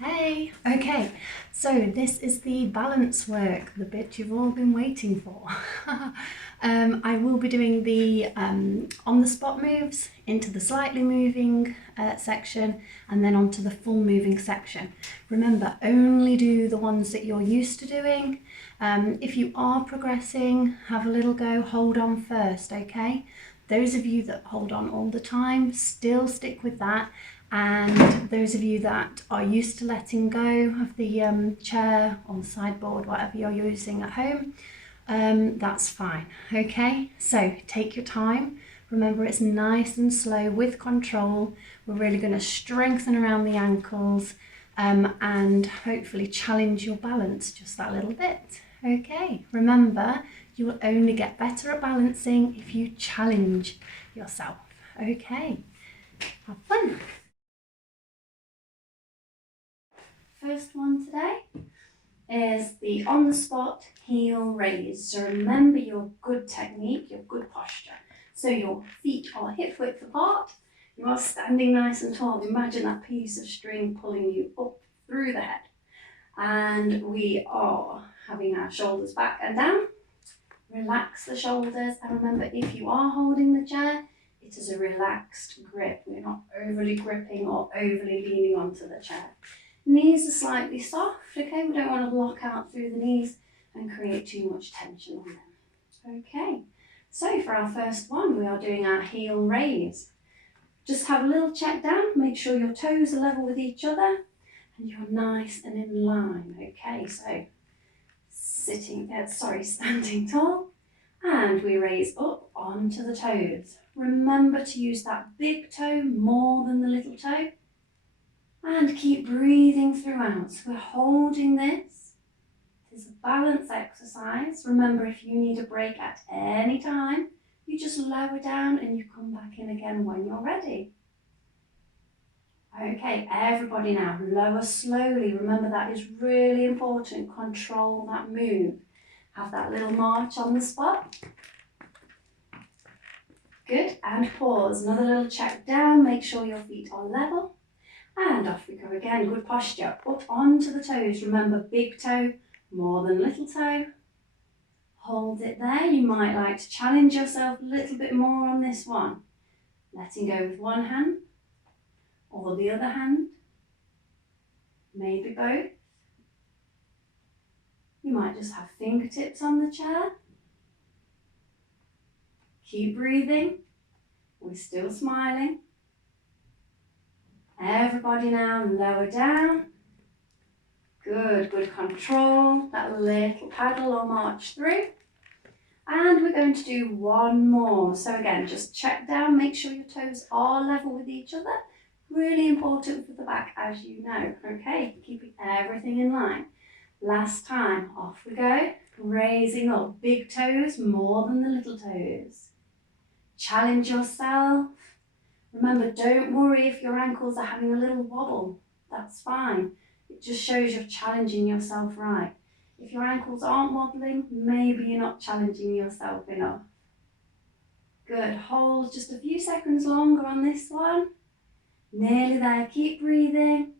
Hey, okay, so this is the balance work, the bit you've all been waiting for. I will be doing the on-the-spot moves into the slightly moving section and then onto the full moving section. Remember, only do the ones that you're used to doing. If you are progressing, have a little go, hold on first, okay? Those of you that hold on all the time, still stick with that. And those of you that are used to letting go of the chair or the sideboard, whatever you're using at home, that's fine, okay? So take your time. Remember, it's nice and slow with control. We're really going to strengthen around the ankles and hopefully challenge your balance just that little bit, okay? Remember, you will only get better at balancing if you challenge yourself, okay? Have fun. First one today is the on-the-spot heel raise. So remember your good technique, your good posture. So your feet are hip width apart. You are standing nice and tall. Imagine that piece of string pulling you up through the head. And we are having our shoulders back and down. Relax the shoulders. And remember, if you are holding the chair, it is a relaxed grip. We're not overly gripping or overly leaning onto the chair. Knees are slightly soft, okay? We don't want to block out through the knees and create too much tension on them. Okay, so for our first one, we are doing our heel raise. Just have a little check down, make sure your toes are level with each other and you're nice and in line, okay? So standing tall, and we raise up onto the toes. Remember to use that big toe more than the little toe. And keep breathing throughout. So we're holding this. This is a balance exercise. Remember, if you need a break at any time, you just lower down and you come back in again when you're ready. Okay, everybody now, lower slowly. Remember, that is really important. Control that move. Have that little march on the spot. Good, and pause. Another little check down. Make sure your feet are level. And off we go again, good posture, up onto the toes. Remember, big toe more than little toe. Hold it there. You might like to challenge yourself a little bit more on this one. Letting go with one hand or the other hand, maybe both. You might just have fingertips on the chair. Keep breathing. We're still smiling. Everybody now, lower down. Good, good control. That little paddle or march through. And we're going to do one more. So again, just check down, make sure your toes are level with each other. Really important for the back, as you know. Okay, keeping everything in line. Last time, off we go. Raising up, big toes more than the little toes. Challenge yourself. Remember, don't worry if your ankles are having a little wobble. That's fine. It just shows you're challenging yourself right. If your ankles aren't wobbling, maybe you're not challenging yourself enough. Good, hold just a few seconds longer on this one. Nearly there, keep breathing.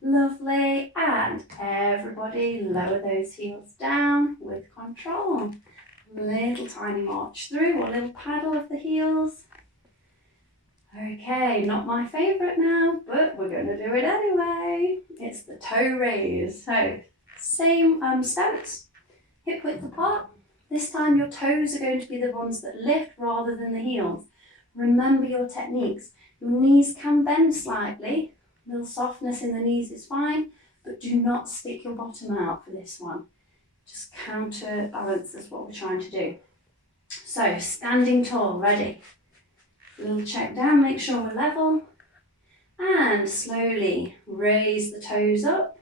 Lovely, and everybody lower those heels down with control. Little tiny march through or little paddle of the heels. Okay, not my favourite now, but we're going to do it anyway. It's the toe raise. So, same stance, hip width apart. This time your toes are going to be the ones that lift rather than the heels. Remember your techniques. Your knees can bend slightly. A little softness in the knees is fine, but do not stick your bottom out for this one. Just counterbalance is what we're trying to do. So, standing tall, ready. Little check down, make sure we're level. And slowly raise the toes up.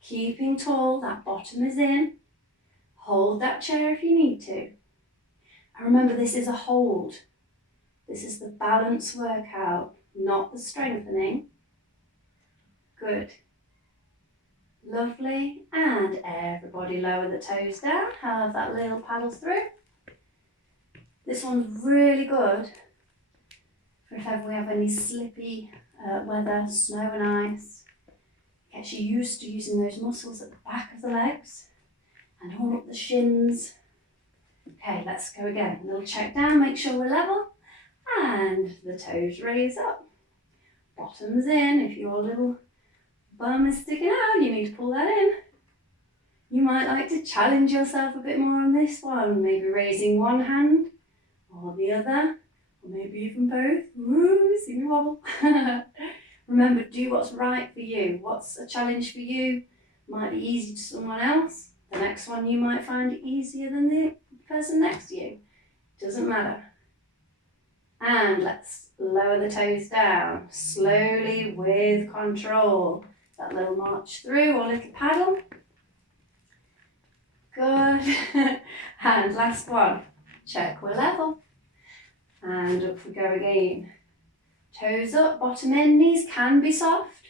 Keeping tall, that bottom is in. Hold that chair if you need to. And remember, this is a hold. This is the balance workout, not the strengthening. Good. Lovely. And everybody lower the toes down. Have that little paddle through. This one's really good for if ever we have any slippy weather, snow and ice. Gets you used to using those muscles at the back of the legs and all up the shins. Okay, let's go again. A little check down, make sure we're level, and the toes raise up. Bottoms in. If your little bum is sticking out, you need to pull that in. You might like to challenge yourself a bit more on this one, maybe raising one hand or the other, or maybe even both. Woo, see me wobble. Remember, do what's right for you. What's a challenge for you might be easy to someone else. The next one you might find it easier than the person next to you. Doesn't matter. And let's lower the toes down, slowly with control. That little march through or little paddle. Good. And last one. Check we're level. And up we go again. Toes up, bottom in, knees can be soft.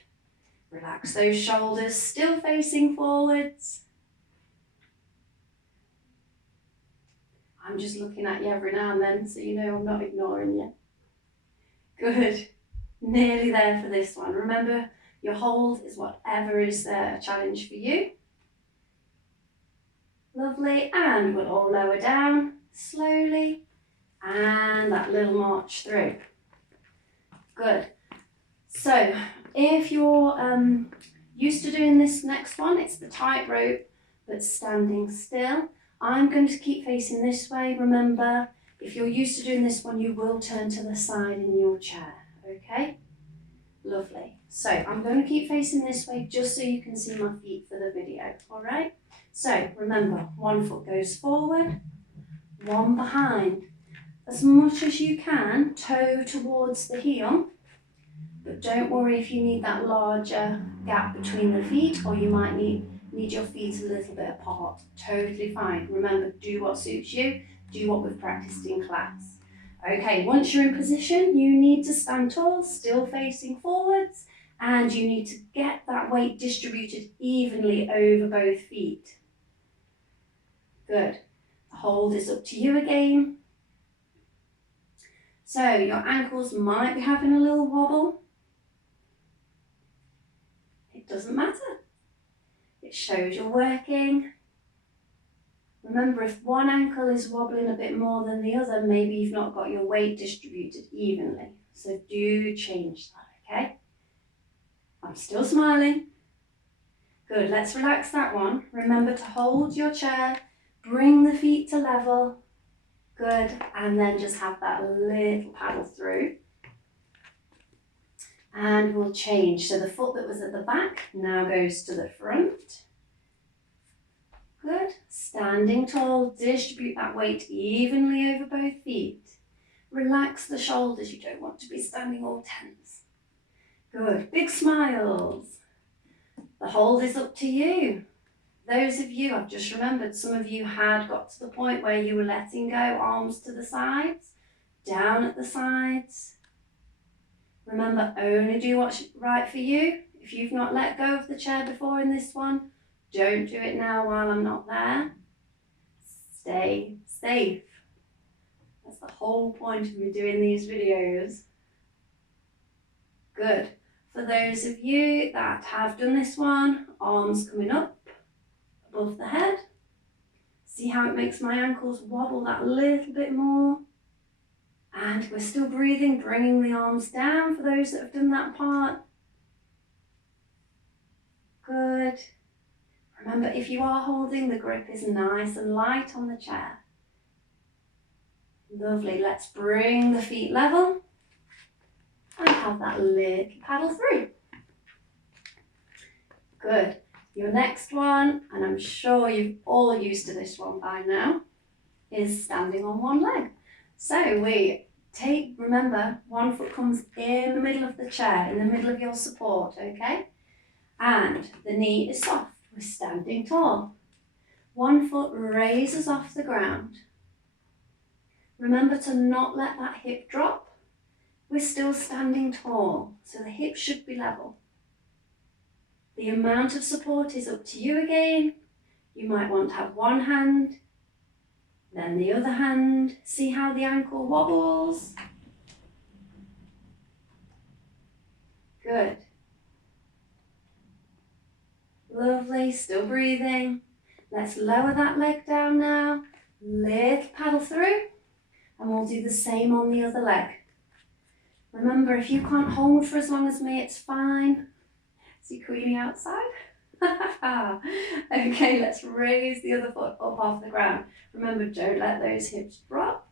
Relax those shoulders, still facing forwards. I'm just looking at you every now and then, so you know I'm not ignoring you. Good. Nearly there for this one. Remember, your hold is whatever is a challenge for you. Lovely. And we'll all lower down slowly. And that little march through. Good. So, if you're used to doing this next one, it's the tightrope, but standing still. I'm going to keep facing this way. Remember, if you're used to doing this one, you will turn to the side in your chair, okay? Lovely. So I'm going to keep facing this way just so you can see my feet for the video, all right? So remember, one foot goes forward, one behind. As much as you can, toe towards the heel, but don't worry if you need that larger gap between the feet, or you might need your feet a little bit apart. Totally fine. Remember, do what suits you. Do what we've practiced in class. Okay, once you're in position, you need to stand tall, still facing forwards, and you need to get that weight distributed evenly over both feet. Good. The hold is up to you again. So your ankles might be having a little wobble. It doesn't matter. It shows you're working. Remember, if one ankle is wobbling a bit more than the other, maybe you've not got your weight distributed evenly. So do change that, okay? I'm still smiling. Good, let's relax that one. Remember to hold your chair, bring the feet to level. Good, and then just have that little paddle through. And we'll change. So the foot that was at the back now goes to the front. Good. Standing tall, distribute that weight evenly over both feet. Relax the shoulders, you don't want to be standing all tense. Good. Big smiles. The hold is up to you. Those of you, I've just remembered, some of you had got to the point where you were letting go, arms to the sides, down at the sides. Remember, only do what's right for you. If you've not let go of the chair before in this one, don't do it now while I'm not there. Stay safe. That's the whole point of me doing these videos. Good. For those of you that have done this one, arms coming up above the head. See how it makes my ankles wobble that little bit more. And we're still breathing, bringing the arms down for those that have done that part. Good. Remember, if you are holding, the grip is nice and light on the chair. Lovely. Let's bring the feet level and have that little paddle through. Good. Your next one, and I'm sure you're all used to this one by now, is standing on one leg. So we remember, one foot comes in the middle of the chair, in the middle of your support, okay? And the knee is soft. We're standing tall. One foot raises off the ground. Remember to not let that hip drop. We're still standing tall, so the hips should be level. The amount of support is up to you again. You might want to have one hand, then the other hand. See how the ankle wobbles. Good. Lovely, still breathing. Let's lower that leg down now. Little paddle through. And we'll do the same on the other leg. Remember, if you can't hold for as long as me, it's fine. See Queenie outside? Okay, let's raise the other foot up off the ground. Remember, don't let those hips drop.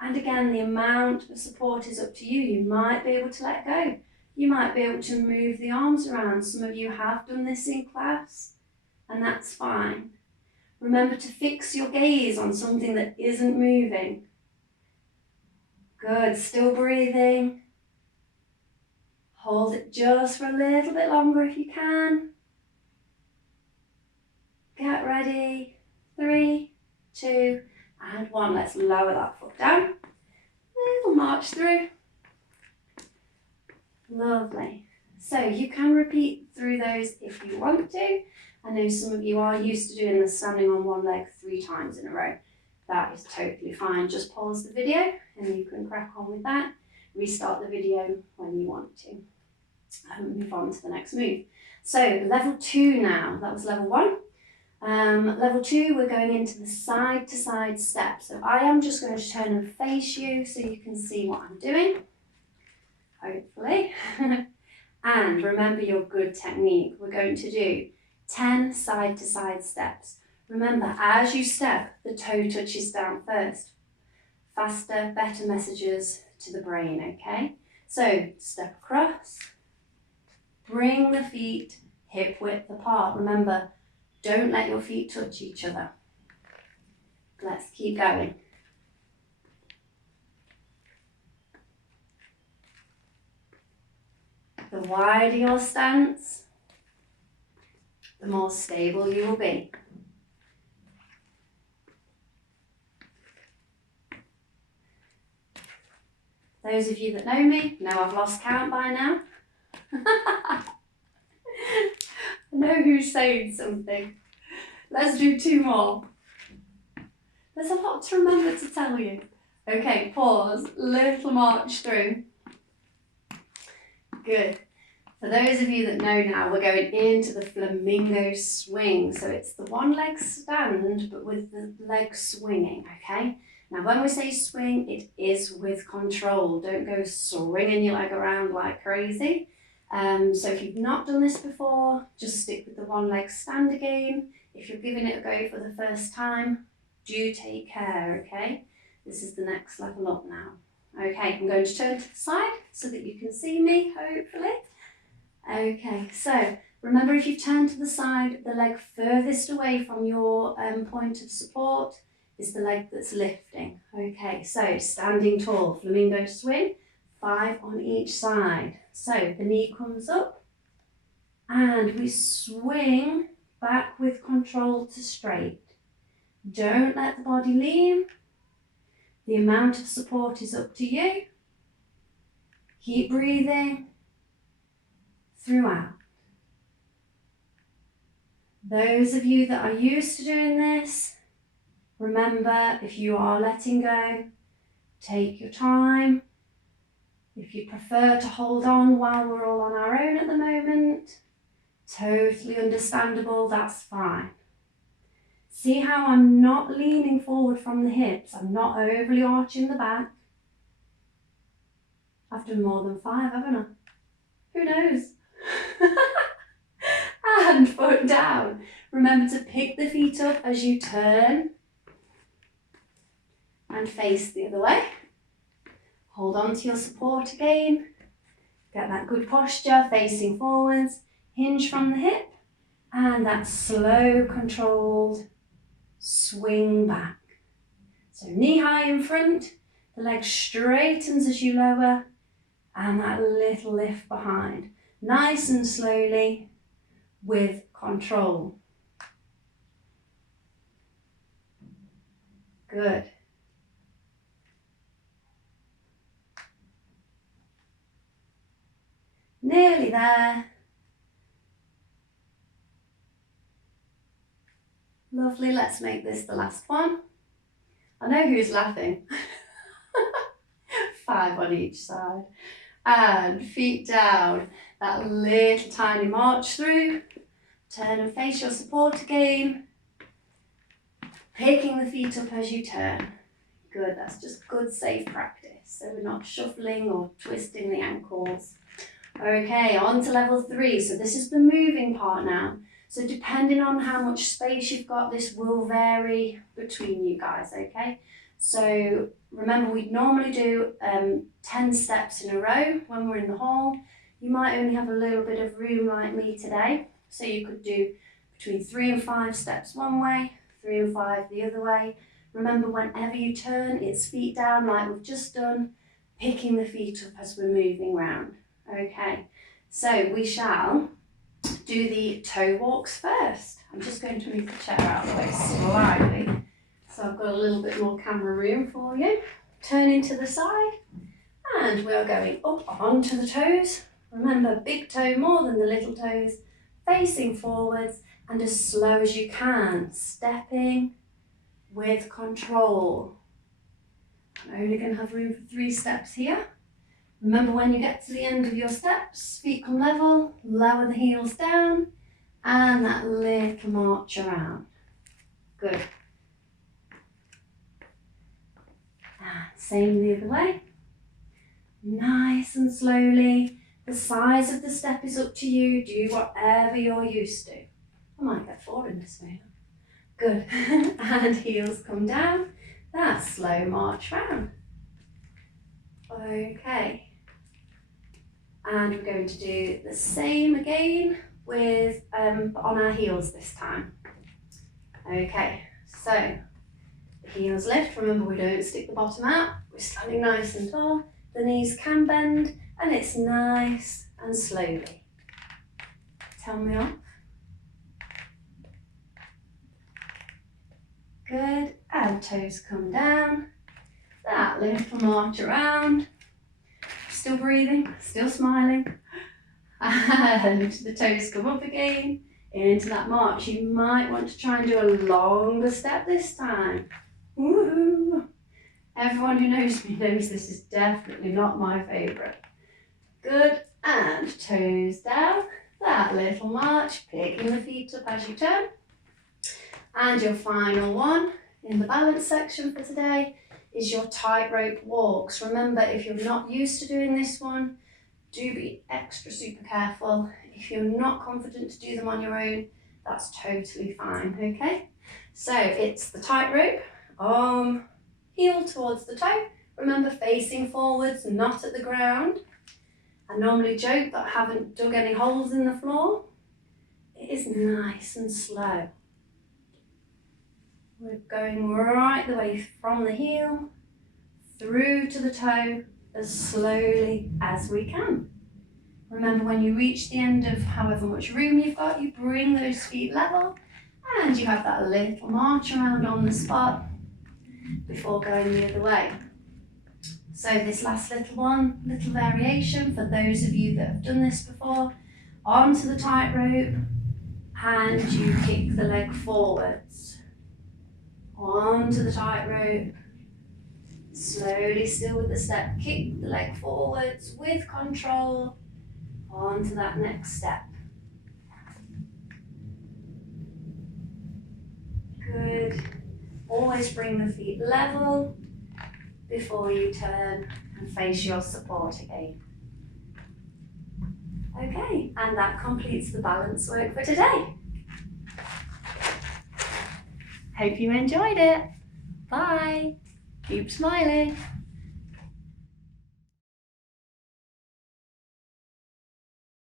And again, the amount of support is up to you. You might be able to let go. You might be able to move the arms around. Some of you have done this in class, and that's fine. Remember to fix your gaze on something that isn't moving. Good, still breathing. Hold it just for a little bit longer if you can. Get ready. 3, 2, and 1. Let's lower that foot down. Little march through. Lovely. So you can repeat through those if you want to. I know some of you are used to doing the standing on one leg 3 times in a row. That is totally fine. Just pause the video and you can crack on with that. Restart the video when you want to. Move on to the next move. So level 2 now. That was level 1. Level 2, we're going into the side to side step. So I am just going to turn and face you so you can see what I'm doing, hopefully. And remember your good technique. We're going to do 10 side to side steps. Remember, as you step, the toe touches down first. Faster, better messages to the brain, okay? So step across, bring the feet hip width apart. Remember, don't let your feet touch each other. Let's keep going. The wider your stance, the more stable you will be. Those of you that know me know I've lost count by now. I know who's saying something. Let's do 2 more. There's a lot to remember to tell you. Okay, pause, little march through. Good. For those of you that know now, we're going into the Flamingo Swing. So it's the one leg stand, but with the leg swinging, okay? Now when we say swing, it is with control. Don't go swinging your leg around like crazy. So if you've not done this before, just stick with the one leg stand again. If you're giving it a go for the first time, do take care, okay? This is the next level up now. Okay, I'm going to turn to the side so that you can see me, hopefully. Okay, so remember, if you turn to the side, the leg furthest away from your point of support is the leg that's lifting. Okay, so standing tall, Flamingo Swing, 5 on each side. So the knee comes up and we swing back with control to straight. Don't let the body lean. The amount of support is up to you. Keep breathing throughout. Those of you that are used to doing this, remember, if you are letting go, take your time. If you prefer to hold on while we're all on our own at the moment, totally understandable, that's fine. See how I'm not leaning forward from the hips, I'm not overly arching the back. I've done more than 5, haven't I? Who knows? And foot down. Remember to pick the feet up as you turn and face the other way. Hold on to your support again. Get that good posture, facing forwards, hinge from the hip, and that slow, controlled swing back. So knee high in front, the leg straightens as you lower, and that little lift behind. Nice and slowly with control. Good. Nearly there. Lovely, let's make this the last one. I know who's laughing. 5 on each side. And feet down. That little tiny march through. Turn and face your support again. Picking the feet up as you turn. Good, that's just good safe practice. So we're not shuffling or twisting the ankles. Okay, on to level 3. So this is the moving part now. So depending on how much space you've got, this will vary between you guys, okay? So remember, we'd normally do 10 steps in a row when we're in the hall. You might only have a little bit of room like me today. So you could do between 3 and 5 steps one way, 3 and 5 the other way. Remember, whenever you turn, it's feet down like we've just done, picking the feet up as we're moving round. Okay, so we shall do the toe walks first. I'm just going to move the chair out of the way slightly, so I've got a little bit more camera room for you. Turning to the side, and we are going up onto the toes. Remember, big toe more than the little toes, facing forwards and as slow as you can, stepping with control. I'm only going to have room for 3 steps here. Remember, when you get to the end of your steps, feet come level, lower the heels down, and that little march around. Good. And same the other way. Nice and slowly. The size of the step is up to you. Do whatever you're used to. I might get 4 in this moment. Good. And heels come down. That slow march round. Okay. And we're going to do the same again with on our heels this time. Okay, so the heels lift. Remember, we don't stick the bottom out. We're standing nice and tall. The knees can bend, and it's nice and slowly. Tell me off. Good, and toes come down. That little march around. Still breathing, still smiling. And the toes come up again, into that march. You might want to try and do a longer step this time. Woohoo! Everyone who knows me knows this is definitely not my favourite. Good, and toes down. That little march, picking the feet up as you turn. And your final one in the balance section for today is your tightrope walks. Remember, if you're not used to doing this one, do be extra super careful. If you're not confident to do them on your own, that's totally fine, okay? So it's the tightrope, heel towards the toe. Remember, facing forwards, not at the ground. I normally joke that I haven't dug any holes in the floor. It is nice and slow. We're going right the way from the heel through to the toe as slowly as we can. Remember, when you reach the end of however much room you've got, you bring those feet level and you have that little march around on the spot before going the other way. So this last little one, little variation for those of you that have done this before, onto the tightrope and you kick the leg forwards. Onto the tightrope, slowly, still with the step, kick the leg forwards with control, onto that next step. Good. Always bring the feet level before you turn and face your support again. Okay, and that completes the balance work for today. Hope you enjoyed it. Bye. Keep smiling.